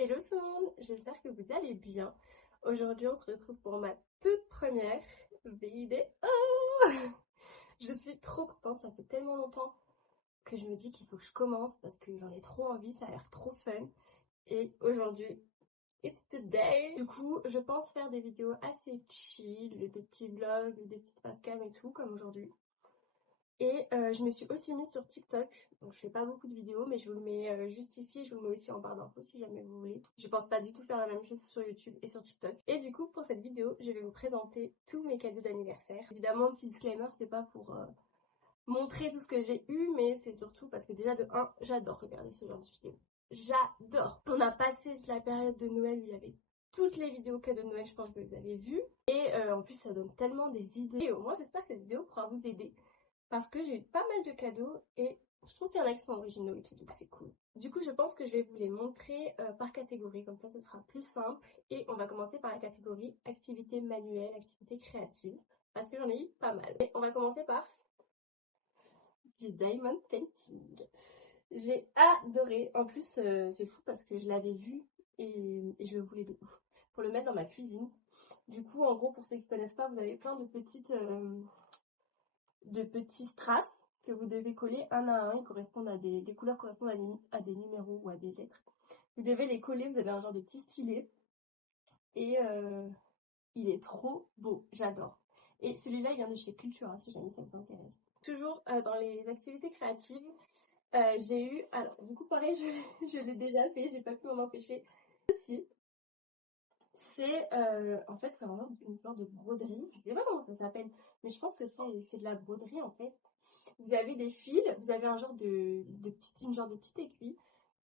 Hello tout le monde, j'espère que vous allez bien. Aujourd'hui on se retrouve pour ma toute première vidéo. Je suis trop contente, ça fait tellement longtemps que je me dis qu'il faut que je commence parce que j'en ai trop envie, ça a l'air trop fun. Et aujourd'hui, it's today. Du coup, je pense faire des vidéos assez chill, des petits vlogs, des petites facecam et tout comme aujourd'hui. Et je me suis aussi mise sur TikTok, donc je fais pas beaucoup de vidéos, mais je vous le mets juste ici, je vous le mets aussi en barre d'infos si jamais vous voulez. Je pense pas du tout faire la même chose sur YouTube et sur TikTok. Et du coup, pour cette vidéo, je vais vous présenter tous mes cadeaux d'anniversaire. Évidemment, petit disclaimer, c'est pas pour montrer tout ce que j'ai eu, mais c'est surtout parce que déjà de 1, j'adore regarder ce genre de vidéos. J'adore. On a passé la période de Noël où il y avait toutes les vidéos cadeaux de Noël, je pense que vous avez vu. Et en plus, ça donne tellement des idées. Et au moins, j'espère que cette vidéo pourra vous aider. Parce que j'ai eu pas mal de cadeaux et je trouve qu'il y en a qui sont originaux et tout, donc c'est cool. Du coup, je pense que je vais vous les montrer par catégorie, comme ça ce sera plus simple. Et on va commencer par la catégorie activité manuelle, activité créative, parce que j'en ai eu pas mal. Et on va commencer par du diamond painting. J'ai adoré. En plus, c'est fou parce que je l'avais vu et je le voulais de ouf. Pour le mettre dans ma cuisine. Du coup, en gros, pour ceux qui connaissent pas, vous avez plein de petits strass que vous devez coller un à un. Ils correspondent à les couleurs correspondent à des numéros ou à des lettres. Vous devez les coller, vous avez un genre de petit stylet. Et il est trop beau, j'adore. Et celui-là, il vient de chez Cultura, si jamais ça vous intéresse. Toujours dans les activités créatives, j'ai eu, alors du coup pareil, je l'ai déjà fait, j'ai pas pu m'en empêcher. Aussi, c'est en fait c'est vraiment une sorte de broderie, je sais pas comment ça s'appelle, mais je pense que c'est de la broderie en fait. Vous avez des fils, vous avez un genre une genre de petite aiguille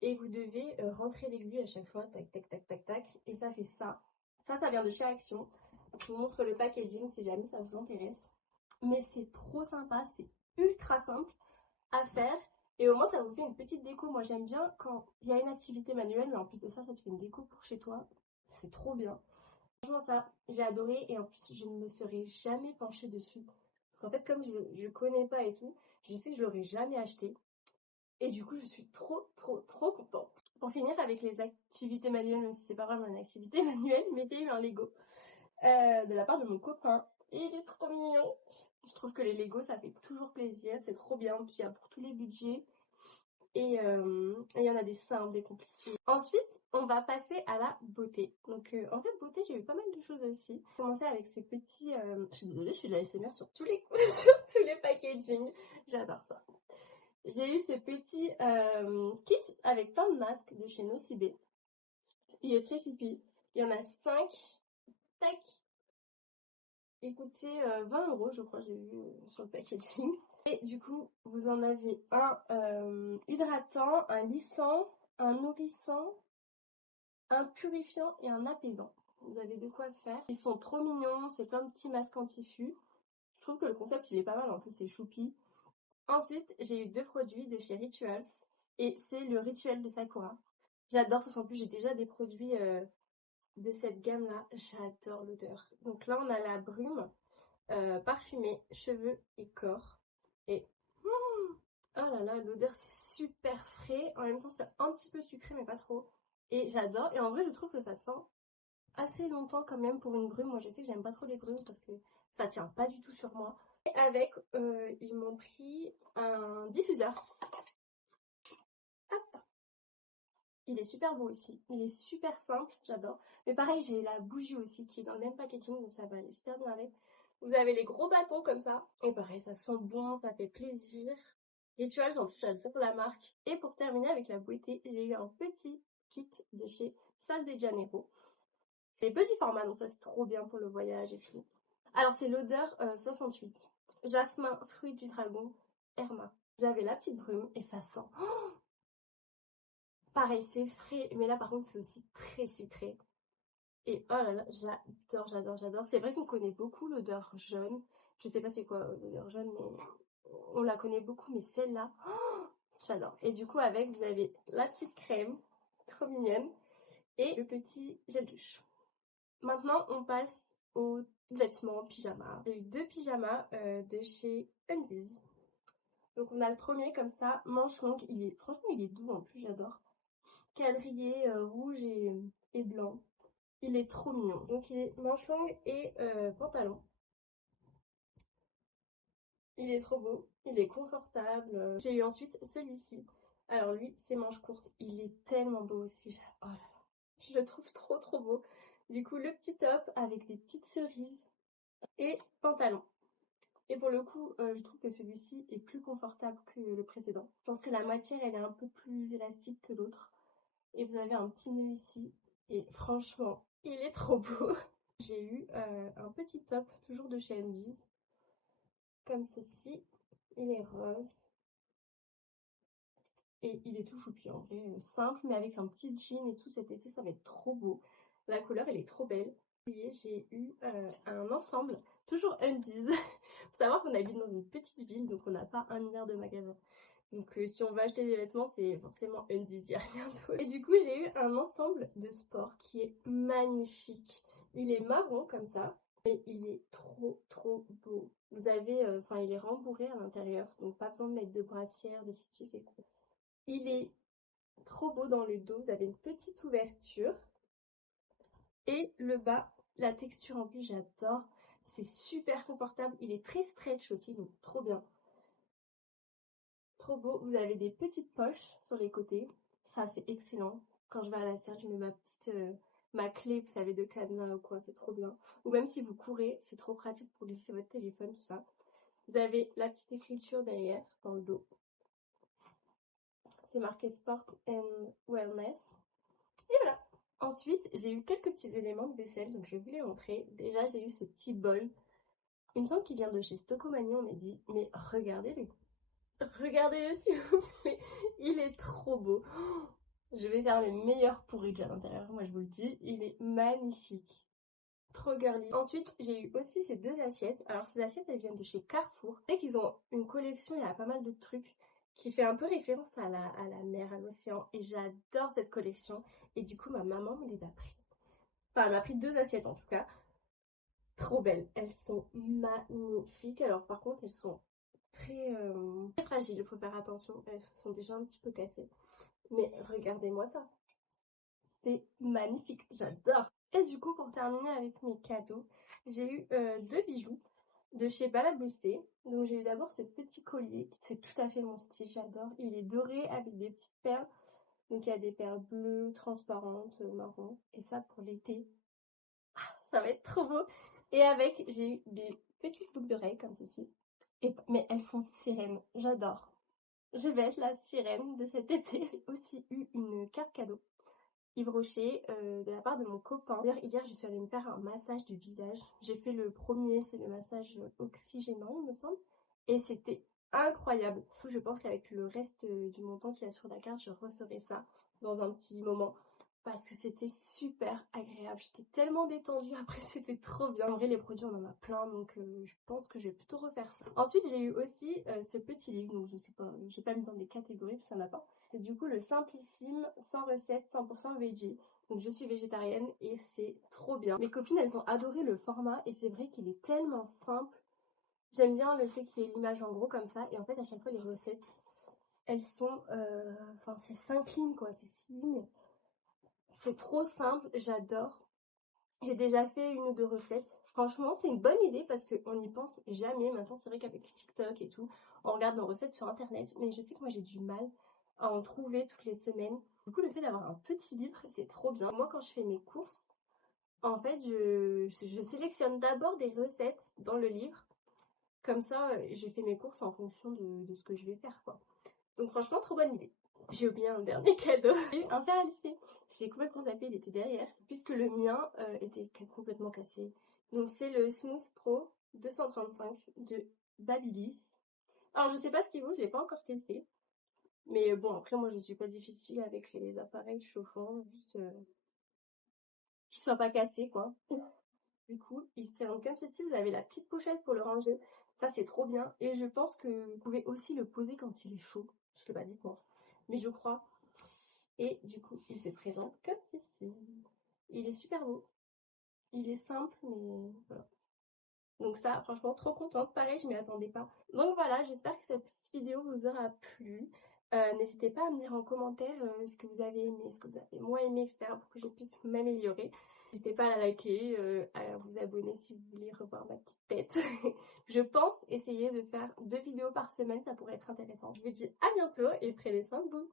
et vous devez rentrer l'aiguille à chaque fois, tac, tac, tac, tac, tac, et ça fait ça. Ça vient de chez Action. Je vous montre le packaging si jamais ça vous intéresse. Mais c'est trop sympa, c'est ultra simple à faire et au moins ça vous fait une petite déco. Moi j'aime bien quand il y a une activité manuelle, mais en plus de ça, ça te fait une déco pour chez toi. C'est trop bien. Franchement, ça, j'ai adoré et en plus, je ne me serais jamais penchée dessus. Parce qu'en fait, comme je connais pas et tout, je sais que je l'aurais jamais acheté. Et du coup, je suis trop, trop, trop contente. Pour finir avec les activités manuelles, même si c'est pas vraiment une activité manuelle, mais j'ai eu un Lego de la part de mon copain. Et il est trop mignon. Je trouve que les Lego, ça fait toujours plaisir. C'est trop bien. Puis il y a pour tous les budgets. Et il y en a des simples, des compliqués. Ensuite, on va passer à la beauté. Donc en fait, beauté, j'ai eu pas mal de choses aussi. J'ai commencé avec ce petit... je suis désolée, je suis de la SMR sur tous les coups, sur tous les packaging. J'adore ça. J'ai eu ce petit kit avec plein de masques de chez Nocibé. Il est très choupi. Il y en a 5. Tac. Il coûtait 20 €, je crois, j'ai vu sur le packaging. Et du coup, vous en avez un hydratant, un lissant, un nourrissant, un purifiant et un apaisant. Vous avez de quoi faire. Ils sont trop mignons, c'est plein de petits masques en tissu. Je trouve que le concept il est pas mal, en plus c'est choupi. Ensuite, j'ai eu 2 produits de chez Rituals et c'est le Rituel de Sakura. J'adore parce qu'en plus j'ai déjà des produits de cette gamme là, j'adore l'odeur. Donc là on a la brume parfumée, cheveux et corps. Et oh là là, l'odeur c'est super frais, en même temps c'est un petit peu sucré mais pas trop. Et j'adore, et en vrai je trouve que ça sent assez longtemps quand même pour une brume. Moi je sais que j'aime pas trop les brumes parce que ça tient pas du tout sur moi. Et avec, ils m'ont pris un diffuseur. Hop. Il est super beau aussi, il est super simple, j'adore. Mais pareil, j'ai la bougie aussi qui est dans le même packaging, donc ça va aller super bien avec. Vous avez les gros bâtons comme ça, et pareil, ça sent bon, ça fait plaisir. Rituals, en plus j'adore la marque. Et pour terminer avec la beauté, j'ai eu un petit kit de chez Sol de Janeiro. C'est petit format, donc ça c'est trop bien pour le voyage et tout. Alors c'est l'odeur 68. Jasmin, fruit du dragon, Herma. Vous avez la petite brume et ça sent. Oh, pareil, c'est frais, mais là par contre c'est aussi très sucré. Et oh là là, j'adore, j'adore, j'adore. C'est vrai qu'on connaît beaucoup l'odeur jaune. Je sais pas c'est quoi l'odeur jaune, mais on la connaît beaucoup, mais celle-là, oh, j'adore. Et du coup avec, vous avez la petite crème, trop mignonne, et le petit gel douche. Maintenant, on passe aux vêtements pyjama. J'ai eu 2 pyjamas de chez Undies. Donc on a le premier comme ça, manche longue. Franchement, il est doux en plus, j'adore. Quadrillé rouge et Il est trop mignon. Donc il est manche longue et pantalon. Il est trop beau, il est confortable. J'ai eu ensuite celui-ci. Alors lui, c'est manche courte. Il est tellement beau aussi. Oh là là, je le trouve trop beau. Du coup, le petit top avec des petites cerises et pantalon. Et pour le coup, je trouve que celui-ci est plus confortable que le précédent. Je pense que la matière, elle est un peu plus élastique que l'autre. Et vous avez un petit nœud ici. Et franchement, il est trop beau. J'ai eu un petit top, toujours de chez Andy's. Comme ceci. Il est rose. Et il est tout choupi en vrai, simple mais avec un petit jean et tout cet été, ça va être trop beau. La couleur elle est trop belle. J'ai eu un ensemble, toujours Undies. Faut savoir qu'on habite dans une petite ville donc on n'a pas 1 milliard de magasins. Donc si on va acheter des vêtements c'est forcément Undies, il n'y a rien d'autre. Et du coup j'ai eu un ensemble de sport qui est magnifique. Il est marron comme ça. Mais il est trop beau. Vous avez, enfin il est rembourré à l'intérieur, donc pas besoin de mettre de brassière, de soutif et tout. Il est trop beau dans le dos, vous avez une petite ouverture. Et le bas, la texture en plus j'adore. C'est super confortable, il est très stretch aussi, donc trop bien. Trop beau, vous avez des petites poches sur les côtés, ça c'est excellent. Quand je vais à la salle, je mets ma petite ma clé, vous savez, de cadenas ou quoi, c'est trop bien. Ou même si vous courez, c'est trop pratique pour glisser votre téléphone, tout ça. Vous avez la petite écriture derrière, dans le dos. C'est marqué Sport and Wellness. Et voilà. Ensuite, j'ai eu quelques petits éléments de vaisselle, donc je vais vous les montrer. Déjà, j'ai eu ce petit bol. Il me semble qu'il vient de chez Stocomanie, on m'a dit, mais regardez-le. Regardez-le s'il vous plaît. Il est trop beau. Je vais faire le meilleur porridge à l'intérieur, moi je vous le dis. Il est magnifique. Trop girly. Ensuite, j'ai eu aussi ces deux assiettes. Alors, ces assiettes, elles viennent de chez Carrefour. C'est qu'ils ont une collection, il y a pas mal de trucs qui fait un peu référence à la mer, à l'océan. Et j'adore cette collection. Et du coup, ma maman me les a pris. Enfin, elle m'a pris 2 assiettes en tout cas. Trop belles. Elles sont magnifiques. Alors, par contre, elles sont très fragiles. Il faut faire attention. Elles sont déjà un petit peu cassées. Mais regardez-moi ça. C'est magnifique. J'adore. Et du coup, pour terminer avec mes cadeaux, j'ai eu 2 bijoux de chez Balabosté. Donc j'ai eu d'abord ce petit collier, c'est tout à fait mon style, j'adore. Il est doré avec des petites perles. Donc il y a des perles bleues, transparentes, marron. Et ça pour l'été, ça va être trop beau. Et avec, j'ai eu des petites boucles d'oreilles comme ceci. Mais elles font sirène, j'adore. Je vais être la sirène de cet été. J'ai aussi eu une carte cadeau Yves Rocher de la part de mon copain. D'ailleurs, hier, je suis allée me faire un massage du visage. J'ai fait le premier, c'est le massage oxygénant, il me semble. Et c'était incroyable. Du coup, je pense qu'avec le reste du montant qu'il y a sur la carte, je referai ça dans un petit moment. Parce que c'était super agréable. J'étais tellement détendue. Après, c'était trop bien. En vrai, les produits, on en a plein. Donc, je pense que je vais plutôt refaire ça. Ensuite, j'ai eu aussi ce petit livre. Donc, je sais pas, j'ai pas mis dans des catégories parce qu'il n'y en a pas. C'est du coup le Simplissime, sans recette, 100% veggie. Donc je suis végétarienne et c'est trop bien. Mes copines, elles ont adoré le format et c'est vrai qu'il est tellement simple. J'aime bien le fait qu'il y ait l'image en gros comme ça. Et en fait, à chaque fois, les recettes, elles sont... Enfin, c'est 5 lignes quoi, c'est 6 lignes. C'est trop simple, j'adore. J'ai déjà fait 1 ou 2 recettes. Franchement, c'est une bonne idée parce qu'on n'y pense jamais. Maintenant, c'est vrai qu'avec TikTok et tout, on regarde nos recettes sur Internet. Mais je sais que moi, j'ai du mal à en trouver toutes les semaines. Du coup, le fait d'avoir un petit livre, c'est trop bien. Moi, quand je fais mes courses, en fait, je sélectionne d'abord des recettes dans le livre. Comme ça, je fais mes courses en fonction de ce que je vais faire, quoi. Donc franchement, trop bonne idée. J'ai oublié un dernier cadeau. J'ai eu un fer à lisser. J'ai complètement zappé, il était derrière. Puisque le mien était complètement cassé. Donc c'est le Smooth Pro 235 de Babyliss. Alors je sais pas ce qu'il vaut, je l'ai pas encore testé. Mais bon, après moi je suis pas difficile avec les appareils chauffants. Juste qu'il soit pas cassé quoi. Du coup, il se présente comme ceci. Vous avez la petite pochette pour le ranger. Ça, c'est trop bien. Et je pense que vous pouvez aussi le poser quand il est chaud. Je sais pas, dites-moi. Mais je crois. Et du coup, il se présente comme ceci. Il est super beau. Il est simple, mais voilà. Donc ça, franchement, trop contente. Pareil, je m'y attendais pas. Donc voilà, j'espère que cette petite vidéo vous aura plu. N'hésitez pas à me dire en commentaire ce que vous avez aimé, ce que vous avez moins aimé, etc. pour que je puisse m'améliorer. N'hésitez pas à la liker, à vous abonner si vous voulez revoir ma petite tête. Je pense essayer de faire 2 vidéos par semaine, ça pourrait être intéressant. Je vous dis à bientôt et prenez soin de vous.